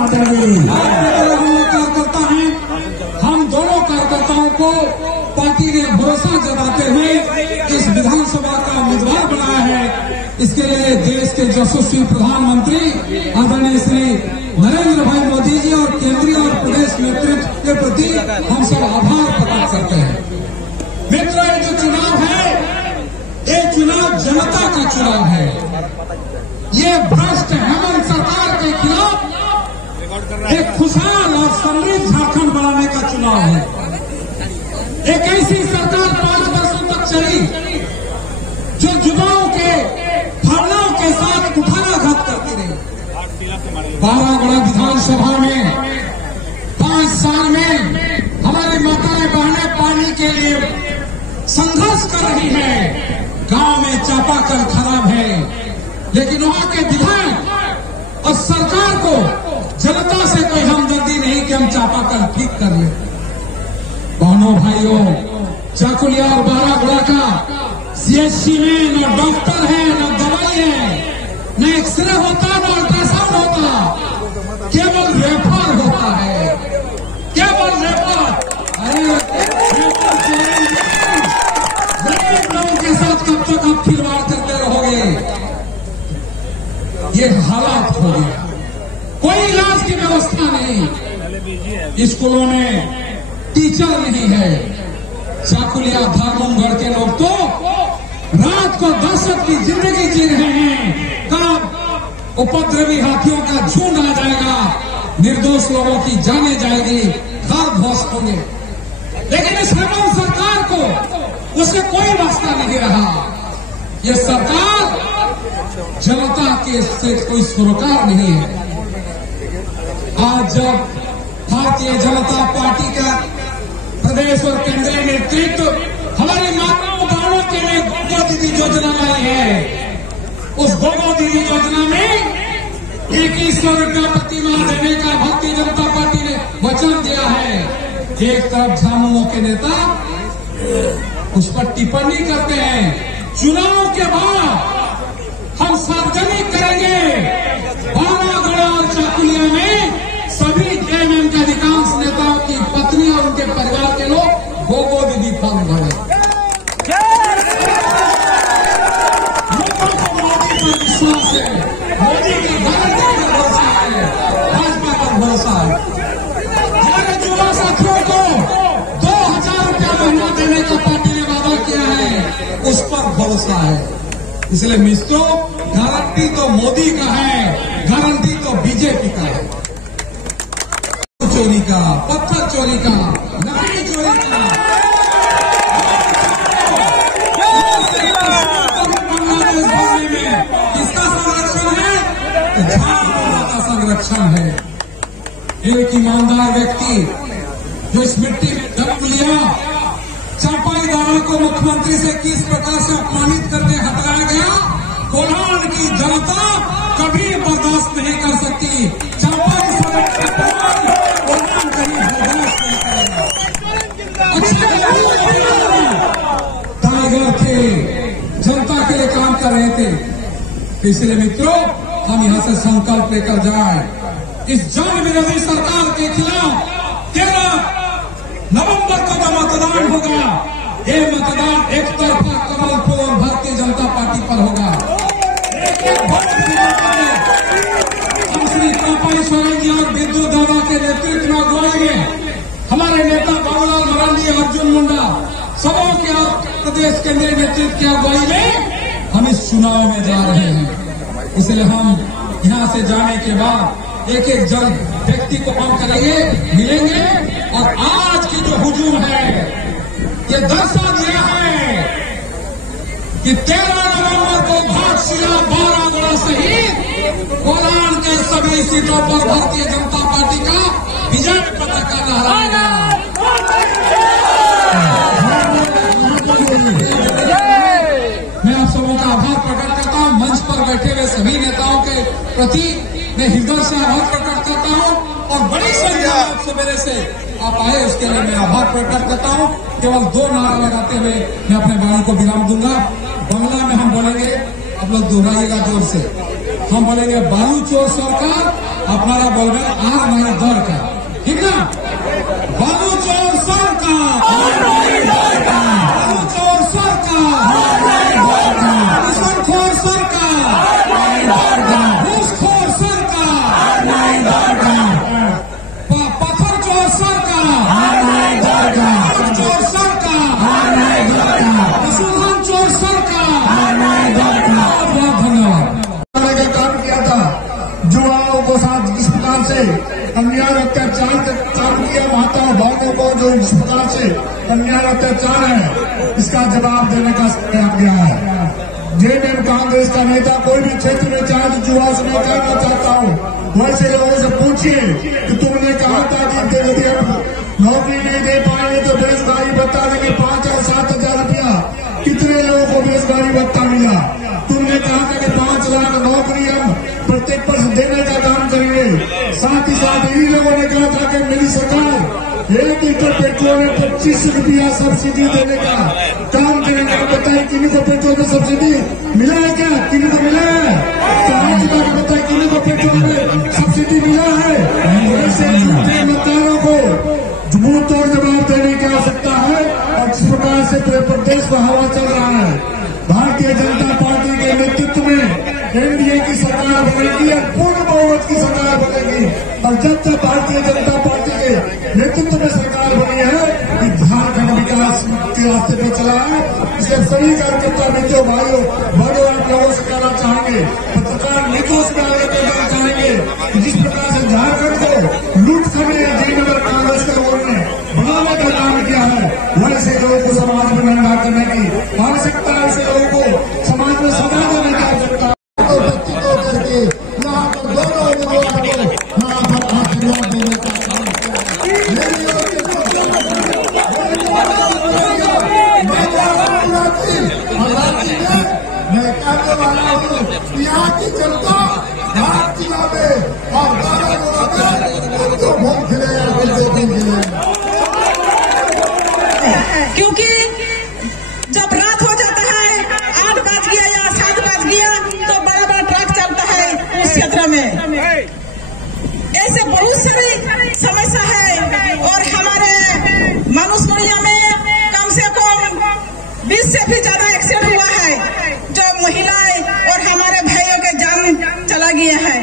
माता दी। हम लोग कार्यकर्ता हैं, हम दोनों कार्यकर्ताओं को पार्टी ने भरोसा जताते हुए इस विधानसभा का उम्मीदवार बनाया है। इसके लिए देश के यशस्वी प्रधानमंत्री आदरणीय श्री नरेंद्र भाई मोदी जी और केंद्रीय और प्रदेश नेतृत्व के प्रति हम सब आभार प्रकट करते हैं। मित्रों, ये जो चुनाव है, ये चुनाव जनता का चुनाव है। ये भ्रष्ट हेमंत सरकार के खिलाफ एक खुशहाल और समृद्ध झारखंड बनाने का चुनाव है। एक ऐसी सरकार 5 वर्षों तक चली जो युवाओं के भावनाओं के साथ कुठाराघात करती रही। 12 विधानसभा में 5 साल में हमारी माताएं बहनें पानी के लिए संघर्ष कर रही है। गांव में चापाकल खराब है, लेकिन वहां के विधायक और सरकार को जनता से कोई हमदर्दी नहीं कि हम चापाकल ठीक कर ले। बहनों भाइयों, चाकुलिया और बारागुड़ा का सीएचसी में न डॉक्टर है, न दवाई है, न एक्सरे होता, न अल्ट्रासाउंड होता, केवल रेफर होता है, केवल रेफर। गरीब लोगों के साथ कब तक आप खिलवाड़ करते रहोगे? ये हालात हो गया। कोई इलाज की व्यवस्था नहीं, स्कूलों में टीचर नहीं है। चाकुलिया धारमगढ़ के लोग तो रात को दहशत की जिंदगी जी रहे हैं। कब उपद्रवी हाथियों का झुंड आ जाएगा, निर्दोष लोगों की जाने जाएगी, घर ध्वस्त होंगे। लेकिन इस हेमंत सरकार को उससे कोई वास्ता नहीं रहा। ये सरकार जनता के से कोई सरोकार नहीं है। आज जब भारतीय जनता पार्टी का प्रदेश और केंद्रीय नेतृत्व हमारी माताओं बहनों के लिए गोगो दीदी योजना लाई है, उस गोगो दीदी योजना में 2100 रुपया प्रति माह देने का भारतीय जनता पार्टी ने वचन दिया है। एक तरफ झामुमो के नेता उस पर टिप्पणी करते हैं, चुनाव के बाद हम सार्वजनिक करेंगे बारागुड़ा और चाकुलिया में सभी जेएमएम के अधिकांश नेताओं की पत्नी और उनके परिवार के लोग गोगो दीदी फॉर्म भरे। लोगों को मोदी पर विश्वास है, मोदी की गारंटी पर भरोसा है, भाजपा पर भरोसा है। हमारे युवा साथियों को 2000 रुपया महीना देने का पार्टी ने वादा किया है, उस पर भरोसा है। इसलिए मित्रों, गारंटी तो मोदी का है, गारंटी तो बीजेपी का है। चोरी का, पत्थर चोरी का, नकली चोरी का, बांग्लादेश भरने में किसका संरक्षण है? झारखंड का संरक्षण है। एक ईमानदार व्यक्ति जो इस मिट्टी में दम लिया, चापाई दावा को मुख्यमंत्री से किस प्रकार से अपमानित करके हटाया गया, कोल्हान की जनता कभी बर्दाश्त नहीं कर सकती। चापाई से कोल्हान कहीं बर्दाश्त नहीं करेगा। टाइगर थे, जनता के लिए काम कर रहे थे। इसलिए मित्रों, हम यहां से संकल्प लेकर जाएं, इस जन विरोधी सरकार के खिलाफ 13 नवंबर को जो मतदान होगा, ये मतदान एक तरफा कमल फूल और भारतीय जनता पार्टी पर होगा। हम श्री कापाई सोरेन जी और बिंदु दादा के नेतृत्व में अगुवाई में हमारे नेता बाबूलाल मरांडी, अर्जुन मुंडा, सबों के प्रदेश केंद्रीय नेतृत्व की अगुवाई में हम इस चुनाव में जा रहे हैं। इसलिए हम यहां से जाने के बाद एक एक जन व्यक्ति को हम करेंगे, मिलेंगे और आज की जो हुजूम है ये दर्शा दिया है कि 13 नवंबर को घाटशिला, बारागुड़ा सहित कोलान के सभी सीटों पर भारतीय जनता पार्टी का विजय पताका लहराएगा। मैं आप सबों का आभार प्रकट करता हूं। मंच पर बैठे हुए सभी नेताओं के प्रति मैं हृदय से आभार प्रकट करता हूं और बड़ी संख्या में सवेरे से आप आए, उसके लिए मैं आभार प्रकट करता हूं। केवल 2 नारा लगाते हुए मैं अपने वाणी को विराम दूंगा। बांग्ला में हम बोलेंगे, आप लोग दोहराइएगा जोर से। हम बोलेंगे बालू चोर सरकार हमारा बोलबे आर नहीं दर का, ठीक ना? बाबू चोर सरकार, बाबू चोर सरकार, घूसखोर सरकार, घूसखोर सरकार, पत्थर चोर सरकार, चोर सरकार, पशुधन चोर सरकार। बहुत धन्यवाद। का काम किया था, युवाओं को साथ जिस प्रकार से अन्याय अत्याचार काम किया, माताओं बहनों को जो जिस प्रकार से अन्याय अत्याचार है, इसका जवाब देने का समय आ गया है। जेएमएम कांग्रेस का नेता कोई भी क्षेत्र में चाहे तो युवाओं से मैं कहना चाहता हूँ, वैसे लोगों से पूछिए कि तुमने कहा था कि यदि हम नौकरी नहीं दे पाएंगे तो बेरोजगारी भत्ता देंगे 5 और 7,000 रुपया। कितने लोगों को बेरोजगारी भत्ता मिला? तुमने कहा था कि 5 लाख नौकरी हम प्रत्येक वर्ष देने का काम करेंगे। साथ ही साथ इन्हीं लोगों ने कहा था कि मेरी सरकार 1 लीटर पेट्रोल में 25 रुपया सब्सिडी देने का काम करेंगे। बताइए किन्हीं को पेट्रोल में सब्सिडी मिला है क्या? किन्हीं को मिला है? बताइए किन्हीं को पेट्रोल में सब्सिडी मिला है? ऐसे झूठे मतदारों को मुंह तोड़ जवाब देने की आवश्यकता है। और जिस प्रकार से पूरे प्रदेश में हवा चल रहा है, भारतीय जनता पार्टी के नेतृत्व में एनडीए की सरकार बनेगी और पूर्ण बहुमत की सरकार बनेगी। और जब तक भारतीय जनता पार्टी के नेतृत्व में सरकार बनी है, झारखंड विकास के रास्ते पर चला है। इसलिए सभी कार्यकर्ता मित्रों, भाइयों बड़ों, आप लोगों से कहना चाहेंगे, पत्रकार मित्रों से आगे कहना चाहेंगे कि जिस प्रकार से झारखंड को लूट करने जयनगर कांग्रेस के लोगों ने बनाने का काम किया है, वैसे लोगों को समाज में नंगा करने की आवश्यकता है। ऐसे लोगों को समाज में सजा देने की आवश्यकता है। करके यहाँ पर दोनों उम्मीदवारों को यहाँ पर आशीर्वाद देने का काम मैं कहने वाला हूँ, यहाँ की जनता हाथ चुनावे और तो वोट खिलेगा, क्योंकि जब रात हो जाता है, 8 बज गया या 7 बज गया, तो बड़ा बड़ा ट्रक चलता है उस क्षेत्र में। ऐसे बहुत सारी समस्या है। और हमारे मनुष्य में कम से कम 20 से भी ज्यादा एक्सीडेंट हुआ है, जो महिलाएं और हमारे भाइयों के जान चला गया है।